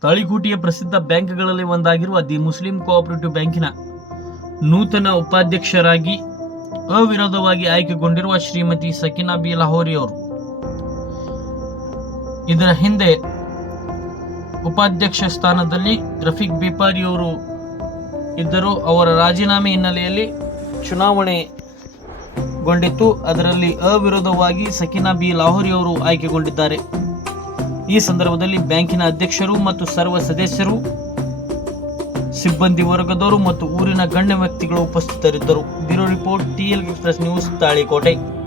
ತಾಳಿಕೋಟೆಯ ಪ್ರಸಿದ್ಧ ಬ್ಯಾಂಕ್ಗಳಲ್ಲಿ ಒಂದಾಗಿರುವ ದಿ ಮುಸ್ಲಿಂ ಕೋಆಪರೇಟಿವ್ ಬ್ಯಾಂಕಿನ ನೂತನ ಉಪಾಧ್ಯಕ್ಷರಾಗಿ ಅವಿರೋಧವಾಗಿ ಆಯ್ಕೆಗೊಂಡಿರುವ ಶ್ರೀಮತಿ ಸಕೀನಾ ಬಿ ಲಾಹೋರಿ ಅವರು. ಇದರ ಹಿಂದೆ ಉಪಾಧ್ಯಕ್ಷ ಸ್ಥಾನದಲ್ಲಿ ರಫೀಕ್ ಬಿಪಾರಿ ಅವರು ಇದ್ದರು. ಅವರ ರಾಜೀನಾಮೆ ಹಿನ್ನೆಲೆಯಲ್ಲಿ ಚುನಾವಣೆಗೊಂಡಿತ್ತು. ಅದರಲ್ಲಿ ಅವಿರೋಧವಾಗಿ ಸಕೀನಾ ಬಿ ಲಾಹೋರಿ ಅವರು ಆಯ್ಕೆಗೊಂಡಿದ್ದಾರೆ. ಈ ಸಂದರ್ಭದಲ್ಲಿ ಬ್ಯಾಂಕಿನ ಅಧ್ಯಕ್ಷರು ಮತ್ತು ಸರ್ವ ಸದಸ್ಯರು, ಸಿಬ್ಬಂದಿ ವರ್ಗದವರು ಮತ್ತು ಊರಿನ ಗಣ್ಯ ವ್ಯಕ್ತಿಗಳು ಉಪಸ್ಥಿತರಿದ್ದರು. Bureau report, TL express news, Talikote.